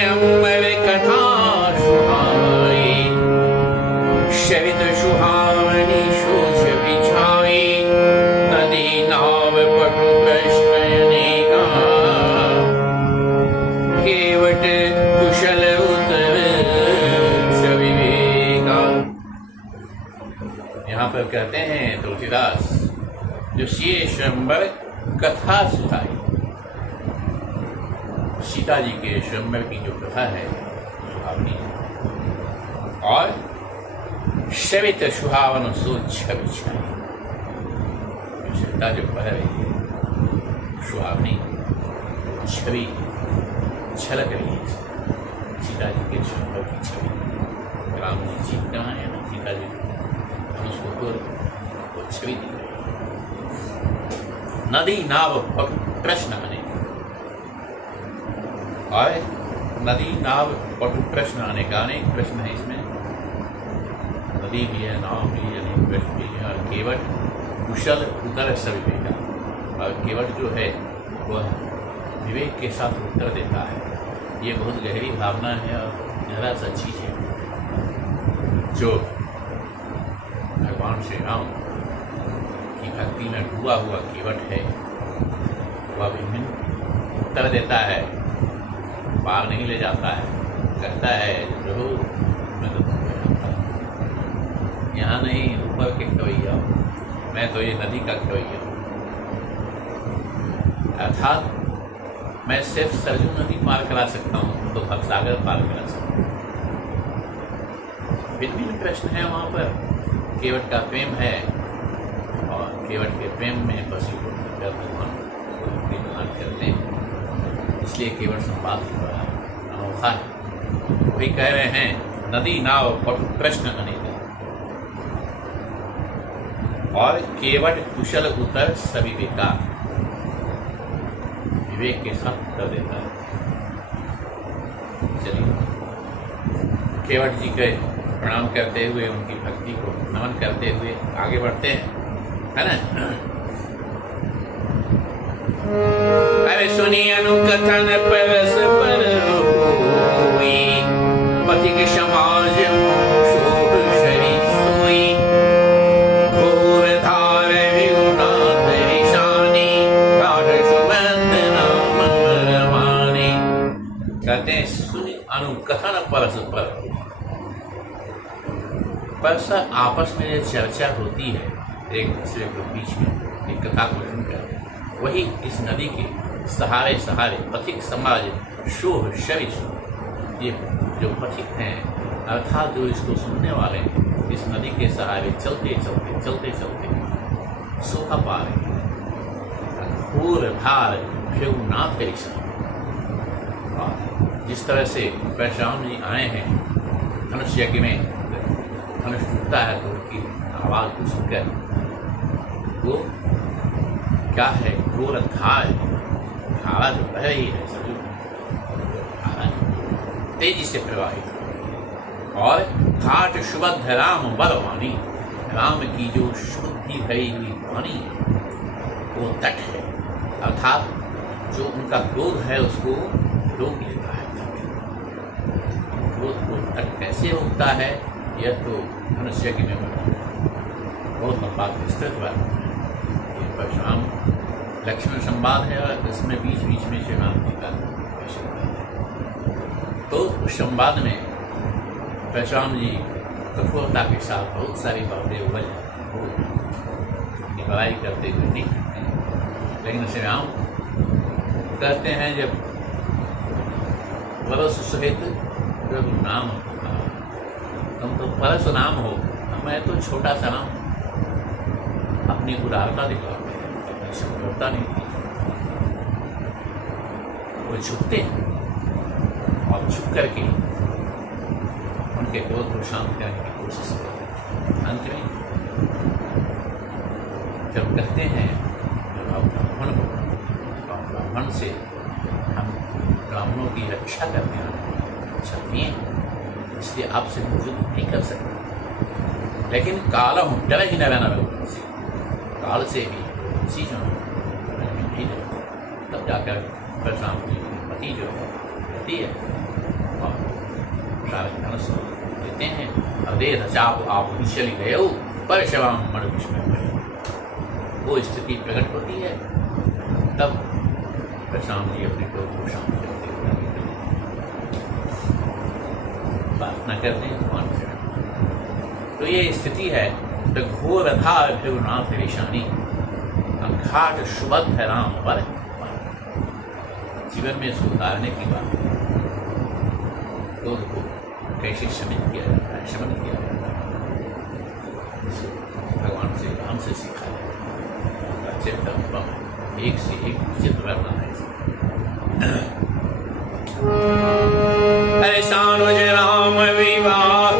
स्वयंवर कथा सुहाई, शवित सुहावनी शोष बिछाई, नदी नाव पटु प्रश्न अनेका, केवट कुशल उत्तर सविवेका। यहाँ पर कहते हैं तुलसीदास, जो स्वयंवर कथा सुहाई, सीता जी के स्वयंवर की जो कथा है सुहावनी है, और शवित सुहावन सो छवि छाई, सीता जो बह रही है सुहावनी छवि झलक रही है, सीता जी के स्वयंवर की छवि। राम जी जीत कहाँ है ना, सीता जी धनुष को वो छवि दी रही है। नदी नाव प्रश्न अनेक, और नदी नाव पटु प्रश्न अनेक, अनेक प्रश्न है इसमें, नदी भी है, नाव भी है, अनेक प्रश्न भी है। और केवट कुशल उत्तर सविवेका, और केवट जो है वह विवेक के साथ उत्तर देता है। ये बहुत गहरी भावना है और गहरा सा चीज है जो भगवान श्री राम की भक्ति में डूबा हुआ केवट है, वह विभिन्न उत्तर देता है, पार नहीं ले जाता है, कहता है प्रभु मैं तो तुमको जानता हूँ, यहाँ नहीं ऊपर के खवैया हूँ, मैं तो ये नदी का खवैया हूँ। अर्थात मैं सिर्फ सरजू नदी पार करा सकता हूँ, तो भवसागर पार करा सकता हूँ। विभिन्न प्रश्न है वहाँ पर, केवट का प्रेम है, और केवट के प्रेम में बसी को भगवान विद्यमान करते हैं, इसलिए केवट संवाद बड़ा अनोखा है। वही कह रहे हैं, नदी नाव पटु प्रश्न अनेक, और केवट कुशल उत्तर सविवेका, विवेक के साथ उत्तर देता है। चलिए केवट जी के प्रणाम करते हुए, उनकी भक्ति को नमन करते हुए आगे बढ़ते हैं, है ना। अरे सुनी अनुकथन परस पर होई, पथिक समाज शोभ शरी सोई, घोर धार विगुनाथ ईशानी, घाट सुबंध नाम रमानी। कहते हैं सुनी अनुकथन परस पर, परस आपस में चर्चा होती है एक दूसरे के बीच में, एक कथा को सुनकर, वही इस नदी के सहारे सहारे पथिक समाज शोभ शविच, ये जो पथिक हैं अर्थात जो इसको सुनने वाले हैं, इस नदी के सहारे चलते चलते चलते चलते शोभा पा रहे हैं। घोर धार भृगुनाथ ईशान, और जिस तरह से परशुराम जी आए हैं धनुष यज्ञ में, धनुष टूटता है तो उनकी आवाज़ को सुनकर वो क्या है, घोर धार, धारा जो बह रही है सभी तेजी से प्रवाहित, और घाट शुभद्ध राम बलवानी, राम की जो शुद्धि भरी हुई वाणी है वो तट है, अर्थात जो उनका क्रोध है उसको रोक लेता है। क्रोध को तट कैसे रोकता है, यह तो धनुष यज्ञ में बहुत लंबा विस्तृत हुआ। ये परशुराम लक्ष्मण संवाद है, और इसमें बीच बीच में श्री राम जी का संवाद है। तो उस संवाद में परशुराम जी कठोरता के साथ बहुत सारी बातें उगल निभाई करते हुए नहीं करते, लेकिन श्री राम कहते हैं जब परस सहित प्रभु नाम, तुम तो परस नाम हो, मैं तो छोटा सा नाम, अपनी उदारता दिखाते हैं, अपनी समृद्धता नहीं थी। वो झुकते हैं और झुक करके उनके क्रोध को शांत करने की कोशिश करते हैं। अंत में जब कहते हैं ब्राह्मण से हम ब्राह्मणों की रक्षा करते हैं, क्षत्रिय इसलिए आपसे हम युद्ध नहीं कर सकते, लेकिन काल हूँ डर ही न रहना से, काल से भी चीज़ों नहीं डरते। तब जाकर परशुराम की पति जो है कहती है तारक धनुष देते हैं और दे रचाप आप ही चली गए हो पर शवाम मण विस्मय भय। वो स्थिति प्रकट होती है तब प्रशाम जी अपने को शांत करते हुए प्रार्थना करते हैं भगवान से। तो ये स्थिति है तो घोर था नाथ निशानी घाट सुबध है राम पर। जीवन में इसको उतारने की बात है तो उनको कैसे शमन किया जाता है, शमन किया जाता है, इसको भगवान से राम से सीखा जाए। चित्त एक से एक चित्त वर्णन है अरे सानुज राम विवाह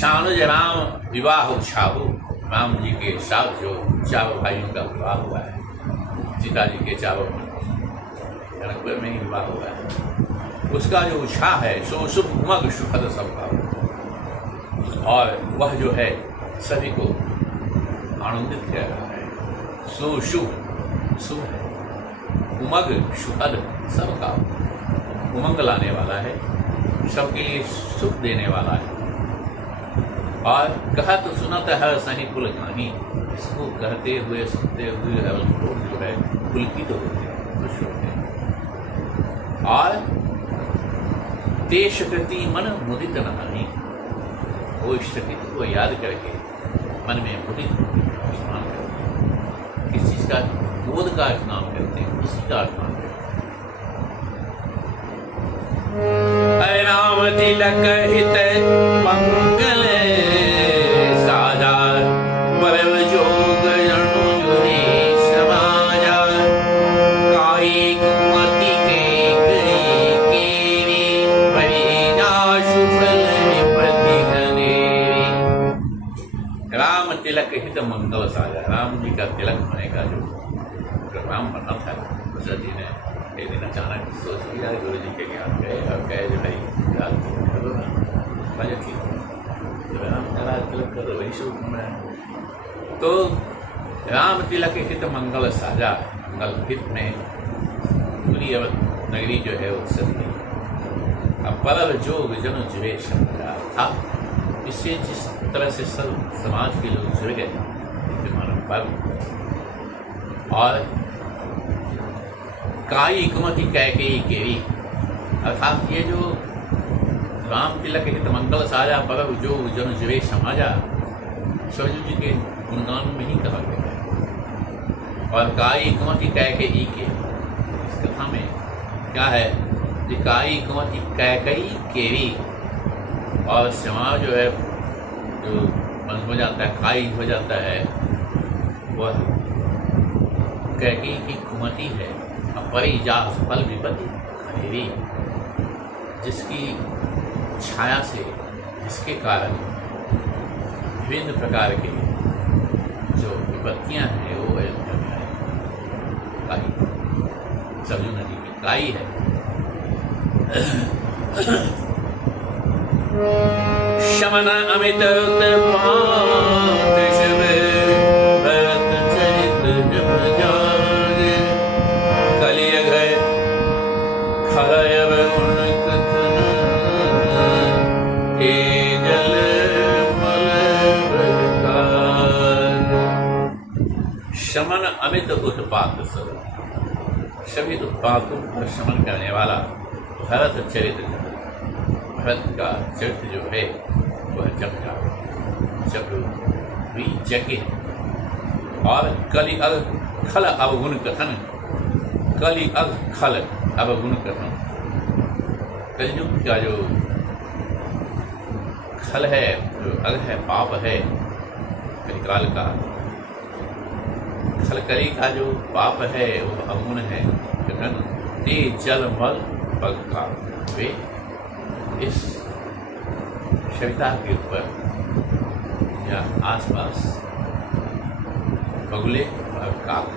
शानुज राम विवाह छाऊ। राम जी के साथ जो चारों भाइयों का विवाह हुआ है, सीता जी के चारों जनकपुर में ही विवाह हुआ है, उसका जो उत्साह है सो शुभ उमग सुखद सबका, और वह जो है सभी को आनंदित कर रहा है। सो शुभ शुभ है, उमग सुखद सबका, उमंग लाने वाला है, सबके लिए सुख देने वाला है। और कहा तो सुनत है सही कुल कहानी, इसको कहते हुए सुनते हुए लोग जो है पुलकित होते हैं, खुश होते हैं। और देश कृति मन मुदित नहानी, वो स्थिति को याद करके मन में मुदित होकर स्नान करते हैं। किस चीज का? बोध का स्नान करते हैं, उसी का स्नान करते हैं। अरे राम तिलक हित मंगल साजा परम जोग अनुजुरे समाजा, काई कुमति के केवी परिजा सुफल विपति घनेवी। राम तिलक हित मंगल साजा, राम जी का तिलक होने का जो प्रोग्राम बना था, दशरथ जी ने एक दिन अचानक सोच लिया, गुरु जी के ज्ञान गए और कहे जो भाई करो ना, भजन ठीक है, राम तिलक करो, वही शुभ है। तो राम तिलक हित मंगल साजा, मंगल हित में पूरी नगरी जो है वो सब गई। अब परल जोग जन जुए समझा था, इससे जिस तरह से सब समाज के लोग जुड़ गए मानव पर्व। और काई कुमति कैकेयी केवी, अर्थात ये जो राम तिलक हित मंगल साजा परब जो जन जुए समाजा, सरजू जी के गुणगान में ही कहा गया है। और काई कुमति कैकेयी के, इस कथा में क्या है कि काई कुमति कैकेयी केवी, और समाज जो है जो मन हो जाता है, काई हो जाता है, वह कैकेयी की कुमति है, परिजास फल विपत्ति घनेरी, जिसकी छाया से, जिसके कारण विभिन्न प्रकार के जो विपत्तियां हैं वो अयोध्या में आई। काई सरजू नदी की काई है। शमन अमित शमन अमित उत्पात स्वरूप, सभी उत्पातों का शमन करने वाला भरत चरित्र, भरत का चरित्र जो है वह जग भी जगे। और कलि अग खल अवगुण कथन, कलि अग खल अवगुण कथन, कलयुग का जो खल है, जो अग है, पाप है, कलिकाल का खलकली का जो पाप है वो अवगुण है, गगन ते जल मल पग का, वे इस सविता के ऊपर या आसपास बगुले और काक।